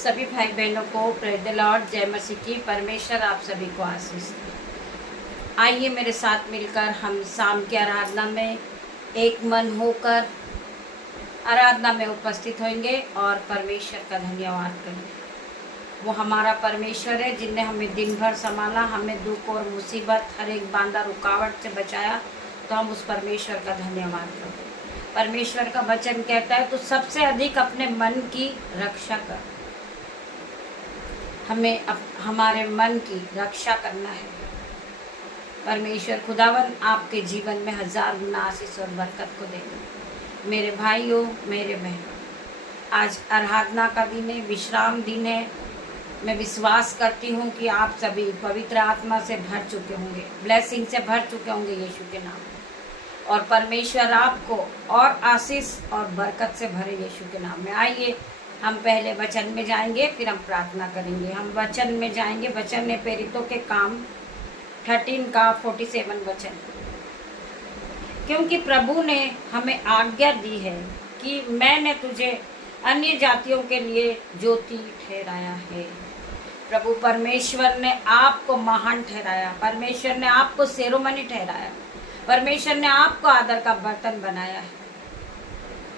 सभी भाई बहनों को प्रेज द लॉर्ड, जय मसीह की। परमेश्वर आप सभी को आशीष दे। आइए मेरे साथ मिलकर हम शाम की आराधना में एक मन होकर आराधना में उपस्थित होंगे और परमेश्वर का धन्यवाद करेंगे। वो हमारा परमेश्वर है जिनने हमें दिन भर संभाला, हमें दुख और मुसीबत हर एक बांधा रुकावट से बचाया, तो हम उस परमेश्वर का धन्यवाद करते हैं। परमेश्वर का वचन कहता है, तो सबसे अधिक अपने मन की रक्षा कर। हमें हमारे मन की रक्षा करना है। परमेश्वर खुदावन आपके जीवन में 1000 गुना आशीष और बरकत को देंगे। मेरे भाइयों, मेरे बहनों, आज आराधना का दिन है, विश्राम दिन है। मैं विश्वास करती हूँ कि आप सभी पवित्र आत्मा से भर चुके होंगे, ब्लेसिंग से भर चुके होंगे यीशु के नाम में, और परमेश्वर आपको और आशीष और बरकत से भरे यीशु के नाम में। आइए हम पहले वचन में जाएंगे, फिर हम प्रार्थना करेंगे। हम वचन में जाएंगे। वचन में प्रेरितों के काम 13 का 47 वचन। क्योंकि प्रभु ने हमें आज्ञा दी है कि मैंने तुझे अन्य जातियों के लिए ज्योति ठहराया है। प्रभु परमेश्वर ने आपको महान ठहराया। परमेश्वर ने आपको शिरोमणि ठहराया। परमेश्वर ने आपको आदर का बर्तन बनाया है।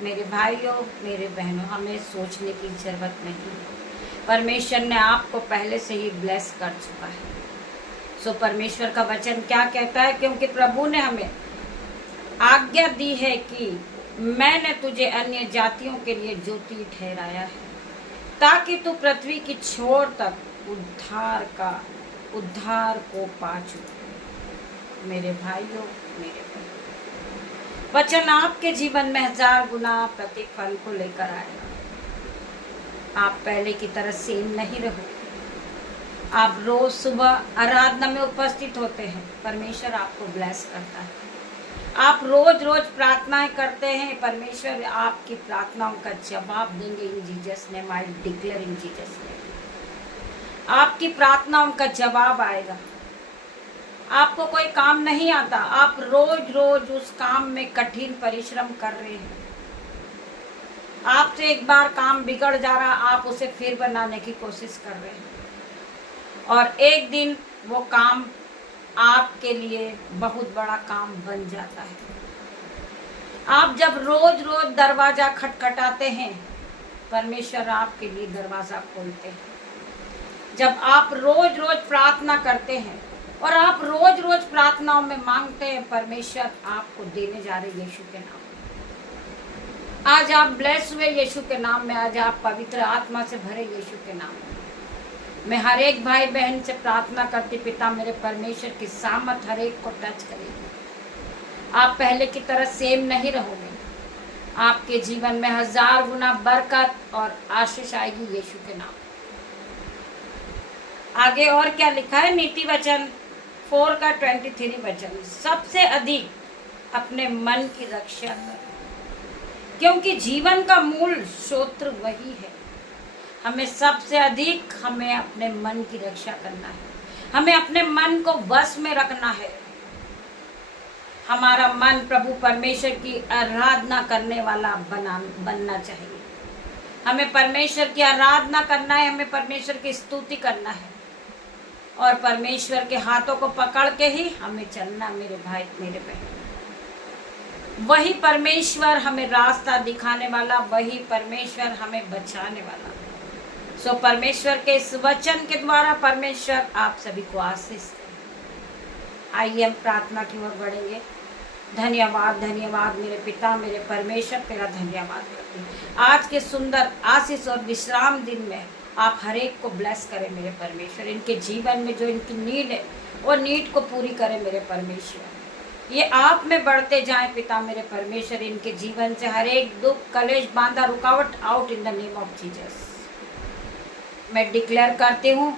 मेरे भाइयों, मेरे बहनों, हमें सोचने की जरूरत नहीं। परमेश्वर ने आपको पहले से ही ब्लेस कर चुका है। सो परमेश्वर का वचन क्या कहता है? क्योंकि प्रभु ने हमें आज्ञा दी है कि मैंने तुझे अन्य जातियों के लिए ज्योति ठहराया है, ताकि तू पृथ्वी की छोर तक उद्धार को पा चुके। मेरे भाइयों, मेरे बहनों, वचन आपके जीवन में 1000 गुना प्रतिफल को लेकर आएगा। आप पहले की तरह सेम नहीं रहोगे। आप रोज सुबह आराधना में उपस्थित होते हैं, परमेश्वर आपको ब्लेस करता है। आप रोज रोज प्रार्थनाएं करते हैं, परमेश्वर आपकी प्रार्थनाओं का जवाब देंगे। इन Jesus name I declare, in Jesus name आपकी प्रार्थनाओं का जवाब आएगा। आपको कोई काम नहीं आता, आप रोज रोज उस काम में कठिन परिश्रम कर रहे हैं। आपसे एक बार काम बिगड़ जा रहा, आप उसे फिर बनाने की कोशिश कर रहे हैं, और एक दिन वो काम आपके लिए बहुत बड़ा काम बन जाता है। आप जब रोज रोज दरवाजा खटखटाते हैं, परमेश्वर आपके लिए दरवाजा खोलते हैं। जब आप रोज रोज प्रार्थना करते हैं और आप रोज रोज प्रार्थनाओं में मांगते हैं, परमेश्वर आपको देने जा रहे यीशु के नाम में। आज आप ब्लेस हुए यीशु के नाम में। आज आप पवित्र आत्मा से भरे यीशु के नाम में। मैं हर एक भाई बहन से प्रार्थना करती, पिता मेरे परमेश्वर की सामर्थ हर एक को टच करेगी। आप पहले की तरह सेम नहीं रहोगे। आपके जीवन में 1000 गुना बरकत और आशीष आएगी यीशु के नाम। आगे और क्या लिखा है? नीति वचन 4 का 23 वचन। सबसे अधिक अपने मन की रक्षा कर, क्योंकि जीवन का मूल स्रोत वही है। हमें सबसे अधिक अपने मन की रक्षा करना है। हमें अपने मन को वश में रखना है। हमारा मन प्रभु परमेश्वर की आराधना करने वाला बनना चाहिए। हमें परमेश्वर की आराधना करना है, हमें परमेश्वर की स्तुति करना है, और परमेश्वर के हाथों को पकड़ के ही हमें चलना। मेरे भाई, मेरे बहन, वही परमेश्वर हमें रास्ता दिखाने वाला, वही परमेश्वर हमें बचाने वाला। सो परमेश्वर के इस वचन के द्वारा परमेश्वर आप सभी को आशीष दे। आइए हम प्रार्थना की ओर बढ़ेंगे। धन्यवाद, धन्यवाद मेरे पिता, मेरे परमेश्वर, तेरा धन्यवाद करती हूँ। आज के सुंदर आशीष और विश्राम दिन में आप हर एक को ब्लेस करें मेरे परमेश्वर। इनके जीवन में जो इनकी नीड है, वो नीड को पूरी करें मेरे परमेश्वर। ये आप में बढ़ते जाएं पिता मेरे परमेश्वर। इनके जीवन से हर एक दुख, कलेश, बांधा, रुकावट out in the name of Jesus. मैं डिक्लेयर करती हूँ,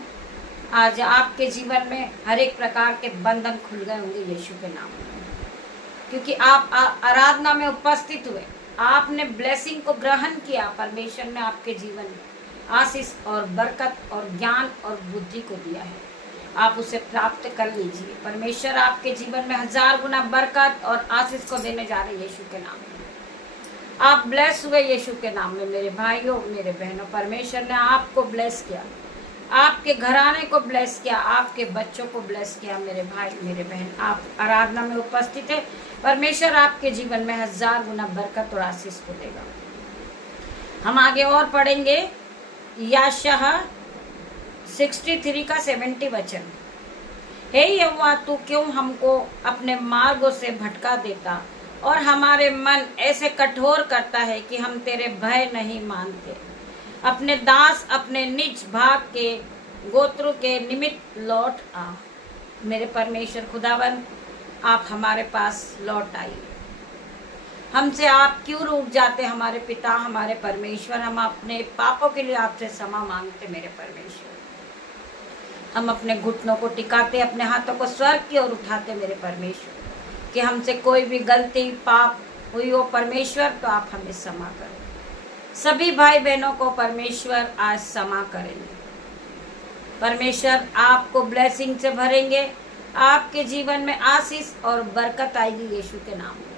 आज आपके जीवन में हर एक प्रकार के बंधन खुल गए होंगे यीशु के नाम में, क्योंकि आप आराधना में उपस्थित हुए। आपने ब्लेसिंग को ग्रहण किया। परमेश्वर ने आपके जीवन में आशीष और बरकत और ज्ञान और बुद्धि को दिया है। आप उसे प्राप्त कर लीजिए। परमेश्वर आपके जीवन में 1000 गुना बरकत और आशीष को देने जा रहे यीशु के नाम में। आप ब्लेस हुए यीशु के नाम में मेरे भाइयों मेरे बहनों। परमेश्वर ने आपको ब्लेस किया, आपके घराने को ब्लेस किया, आपके बच्चों को ब्लेस किया मेरे भाई मेरे बहन। आप आराधना में उपस्थित है, परमेश्वर आपके जीवन में 1000 गुना बरकत और आशीष को देगा। हम आगे और पढ़ेंगे यशायाह 63 का 70 वचन। हे यहोवा, तू क्यों हमको अपने मार्गों से भटका देता और हमारे मन ऐसे कठोर करता है कि हम तेरे भय नहीं मानते। अपने दास अपने निज भाग के गोत्रों के निमित्त लौट आ। मेरे परमेश्वर खुदावन, आप हमारे पास लौट आइए। हमसे आप क्यों रुक जाते हमारे पिता हमारे परमेश्वर? हम अपने पापों के लिए आपसे क्षमा मांगते मेरे परमेश्वर। हम अपने घुटनों को टिकाते, अपने हाथों को स्वर्ग की ओर उठाते मेरे परमेश्वर, कि हमसे कोई भी गलती पाप हुई हो परमेश्वर तो आप हमें क्षमा करें। सभी भाई बहनों को परमेश्वर आज क्षमा करेंगे। परमेश्वर आपको ब्लेसिंग से भरेंगे, आपके जीवन में आशीष और बरकत आएगी यीशु के नाम में।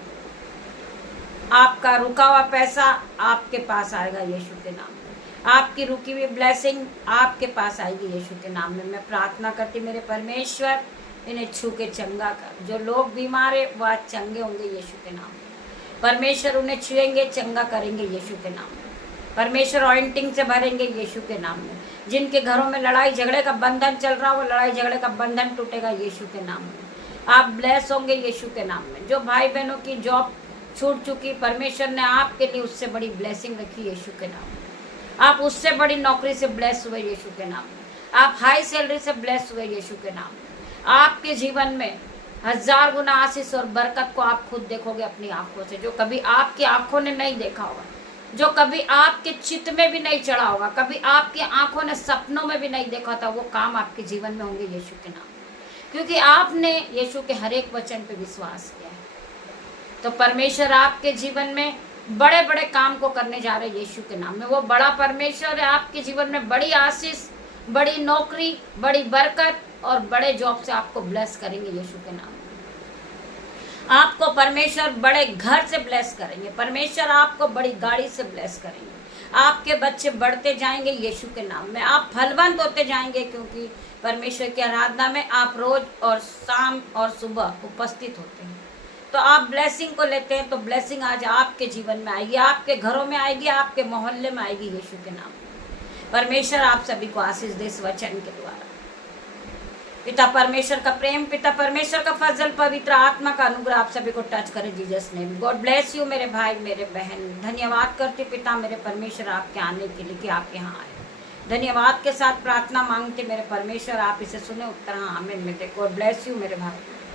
आपका रुका हुआ पैसा आपके पास आएगा यीशु के नाम में। आपकी रुकी हुई ब्लेसिंग आपके पास आएगी यीशु के नाम में। मैं प्रार्थना करती मेरे परमेश्वर, इन्हें छू के चंगा कर। जो लोग बीमार है वह चंगे होंगे यीशु के नाम में। परमेश्वर उन्हें छुएंगे, चंगा करेंगे यीशु के नाम में। परमेश्वर ऑइंटिंग से भरेंगे यीशु के नाम में। जिनके घरों में लड़ाई झगड़े का बंधन चल रहा हो, लड़ाई झगड़े का बंधन टूटेगा यीशु के नाम में। आप ब्लेस होंगे यीशु के नाम में। जो भाई बहनों की जॉब छूट चुकी, परमेश्वर ने आपके लिए उससे बड़ी ब्लेसिंग रखी यीशु के नाम में। आप उससे बड़ी नौकरी से ब्लेस हुए यीशु के नाम में। आप हाई सैलरी से ब्लेस हुए यीशु के नाम में। आपके जीवन में 1000 गुना आशीष और बरकत को आप खुद देखोगे अपनी आंखों से, जो कभी आपकी आंखों ने नहीं देखा होगा, जो कभी आपके चित्त में भी नहीं चढ़ा होगा, कभी आपकी आंखों ने सपनों में भी नहीं देखा था। वो काम आपके जीवन में होंगे यीशु के नाम, क्योंकि आपने यीशु के हर एक वचन पे विश्वास किया है। तो परमेश्वर आपके जीवन में बड़े बड़े काम को करने जा रहे हैं यीशु के नाम में। वो बड़ा परमेश्वर है आपके जीवन में। बड़ी आशीष, बड़ी नौकरी, बड़ी बरकत और बड़े जॉब से आपको ब्लेस करेंगे यीशु के नाम में। आपको परमेश्वर बड़े घर से ब्लेस करेंगे। परमेश्वर आपको बड़ी गाड़ी से ब्लेस करेंगे। आपके बच्चे बढ़ते जाएंगे यीशु के नाम में। आप फलवंत होते जाएंगे, क्योंकि परमेश्वर की आराधना में आप रोज और शाम और सुबह उपस्थित होते हैं। तो आप ब्लेसिंग को लेते हैं, तो ब्लेसिंग आज आपके जीवन में आएगी, आपके घरों में आएगी, आपके मोहल्ले में आएगी यीशु के नाम में। परमेश्वर आप सभी को आशीष दे इस वचन के द्वारा। पिता परमेश्वर का प्रेम, पिता परमेश्वर का फजल, पवित्र आत्मा का अनुग्रह आप सभी को टच करे Jesus name. God bless you मेरे भाई मेरे बहन। धन्यवाद करती पिता मेरे परमेश्वर आपके आने के लिए, कि आप यहाँ आए। धन्यवाद के साथ प्रार्थना मांगते मेरे परमेश्वर, आप इसे सुने उत्तर हाँ आमीन में। गॉड ब्लेस यू मेरे भाई।